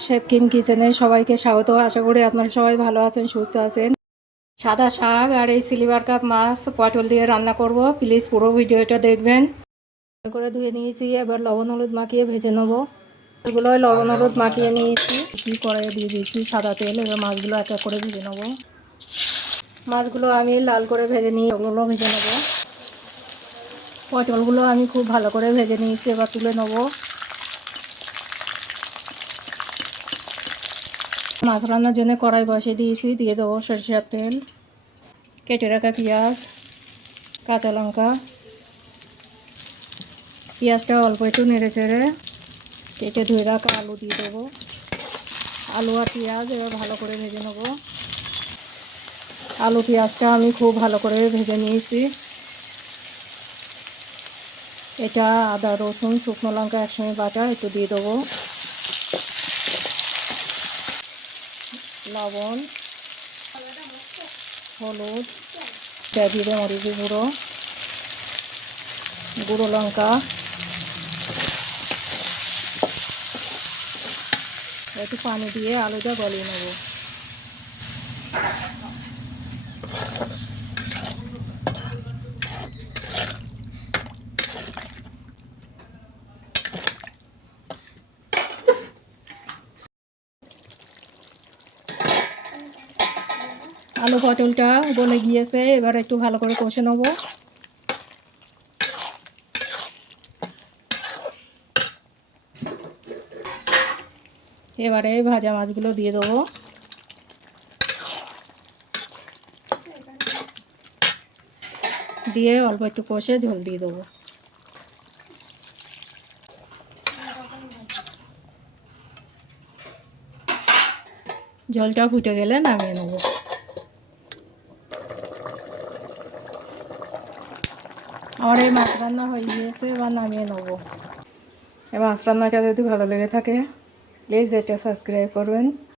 Chef Kim কিচেনে সবাইকে স্বাগত। আশা করি আপনারা সবাই ভালো আছেন, সুস্থ আছেন। সাদা শাক আর এই সিলভার কাপ মাছ পটল দিয়ে রান্না করব। প্লিজ পুরো ভিডিওটা দেখবেন। ভালো করে ধুয়ে নিয়েছি, এবার লবণ হলুদ মাখিয়ে ভেজে নেবো। এগুলো লবণ হলুদ মাখিয়ে নিয়েছি, কড়াইয়ে দিয়ে দিয়েছি সাদা তেল। এবার মাছগুলো এক এক করে ভেজে নেবো। মাছগুলো আমি লাল করে ভেজে নিয়ে ওগুলো ভেজে নেবো। পটলগুলো আমি খুব ভালো করে ভেজে নিয়েছি, এবার তুলে নেবো। মাছ রান্নার জন্য কড়াই বসিয়ে দিয়েছি, দিয়ে দেবো সরিষার তেল, কেটে রাখা পেঁয়াজ, কাঁচা লঙ্কা। পেঁয়াজটা অল্প একটু নেড়ে চেড়ে কেটে ধুয়ে রাখা আলু দিয়ে দেবো। আলু আর পেঁয়াজ এবার ভালো করে ভেজে নেব। আলু পেঁয়াজটা আমি খুব ভালো করে ভেজে নিয়েছি। এটা আদা রসুন শুকনো লঙ্কা একসঙ্গে বাটা একটু দিয়ে দেবো। লবণ, হলুদ, জিরে মরিচ গুঁড়ো, গুঁড়ো লঙ্কা, একটু পানি দিয়ে আলুটা গলিয়ে নেব। আলু পটলটা গলে গিয়েছে, এবার একটু ভালো করে কষে নেব। এবারে ভাজা মাছগুলো দিয়ে দেবো। দিয়ে অল্প একটু কষে ঝোল দিয়ে দেবো। ঝোলটা ফুটে গেলে নামিয়ে নেব। আমার এই মাছ রান্না হয়ে গিয়েছে, এবার নামিয়ে নেব। এই মাছ রান্নাটা যদি ভালো লেগে থাকে প্লিজ এটা সাবস্ক্রাইব করবেন।